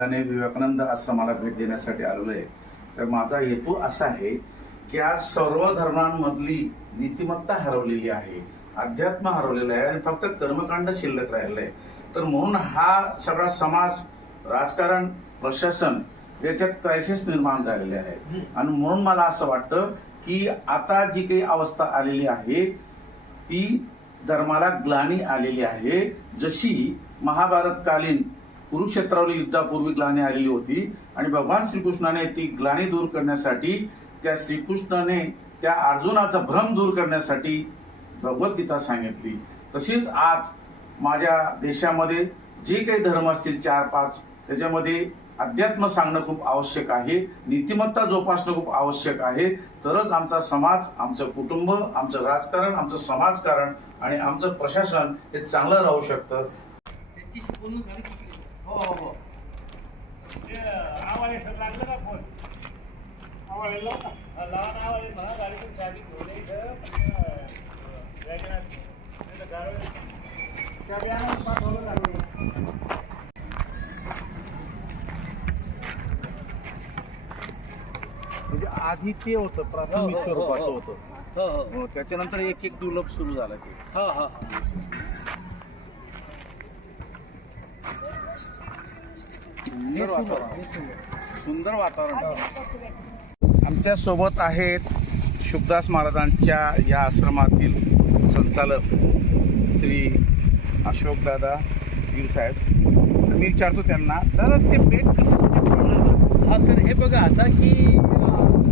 आणि विवेकानंद आश्रमाला भेट देण्यासाठी आलेलो आहे. तर माझा हेतू असा आहे की आज सर्व धर्मांमधली नीतिमत्ता हरवलेली आहे अध्यात्म हरवलेलं आहे आणि फक्त कर्मकांड शिल्लक राहिलं आहे. तर म्हणून हा सगळा समाज राजकारण प्रशासन याच्यात क्रायसिस निर्माण झालेले आहे. आणि म्हणून मला असं वाटतं की आता जी काही अवस्था आलेली आहे ती धर्माला ग्लानी आलेली आहे. जशी महाभारतकालीन कुरुक्षेत्रावर युद्धापूर्वी ग्लाणी आलेली होती आणि भगवान श्रीकृष्णाने ती ग्लानी दूर करण्यासाठी त्या श्रीकृष्णाने त्या अर्जुनाचा भ्रम दूर करण्यासाठी भगवद्गीता सांगितली. तशीच आज माझ्या देशामध्ये जे काही धर्म असतील चार पाच त्याच्यामध्ये अध्यात्म सांगणं खूप आवश्यक आहे नीतिमत्ता जोपासणं खूप आवश्यक आहे. तरच आमचा समाज आमचं कुटुंब आमचं राजकारण आमचं समाजकारण आणि आमचं प्रशासन हे चांगलं राहू शकतं. हो हो हो. ते सर लागलं का? फोन लहान म्हणा गाडीतून घेऊन इथं. पाठवलं लागलं. म्हणजे आधी ते होतं प्राथमिक हो, हो, स्वरूपाचं हो. होतं. हो हो. हो, त्याच्यानंतर एक एक डेव्हलप सुरू झालं ते. सुंदर वातावरण. सुंदर. वातावरण. आमच्यासोबत आहेत शुभदास महाराजांच्या या आश्रमातील संचालक श्री अशोकदादा साहेब. मी विचारतो त्यांना दादा ते बेट कशासाठी बनवलं हा तर हे बघा आता की अं,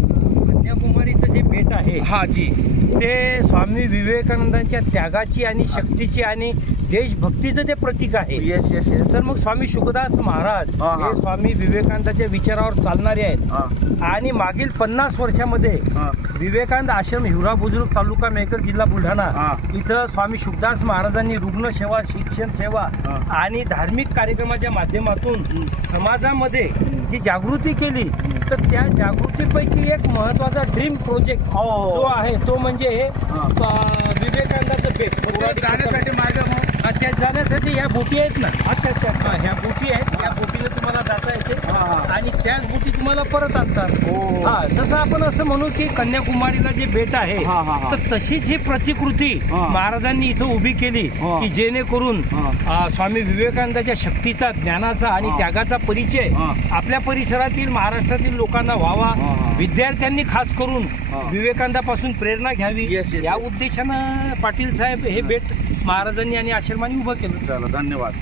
कन्याकुमारीचं जे बेट आहे. हा जी. ते स्वामी विवेकानंदांच्या त्यागाची आणि शक्तीची आणि देशभक्तीचं ते प्रतीक आहे. येस येस येस तर मग स्वामी शुकदास महाराज हा, हा. हे स्वामी विवेकानंदाच्या विचारावर चालणारे आहेत. हा. आणि मागील पन्नास वर्षामध्ये हा. विवेकानंद आश्रम हिवरा बुजुर्ग तालुका मेकर जिल्हा बुलढाणा हा. इथं स्वामी शुकदास महाराजांनी रुग्ण सेवा शिक्षण सेवा हा. आणि धार्मिक कार्यक्रमाच्या माध्यमातून. समाजामध्ये जी जागृती केली तर त्या जागृतीपैकी एक महत्त्वाचा ड्रीम प्रोजेक्ट. जो आहे तो म्हणजे हा. विवेकानंदाचं बेट जाण्यासाठी माझ्या हा, त्या जाण्यासाठी ह्या बोटी आहेत ना. अच्छा अच्छा ह्या बोटी आहेत. या बोटीने तुम्हाला जाता येते. आणि त्याच बोटी तुम्हाला परत आणतात हो. हा जसं आपण असं म्हणू की कन्याकुमारीला जे बेट आहे. तर तशीच ही प्रतिकृती. महाराजांनी इथं उभी केली. की जेणेकरून स्वामी विवेकानंदाच्या शक्तीचा ज्ञानाचा आणि. त्यागाचा परिचय. आपल्या परिसरातील महाराष्ट्रातील लोकांना व्हावा. विद्यार्थ्यांनी खास करून. विवेकानंदापासून प्रेरणा घ्यावी या. उद्देशानं पाटील साहेब हे बेट महाराजांनी आणि आश्रमाने उभं केलं चला धन्यवाद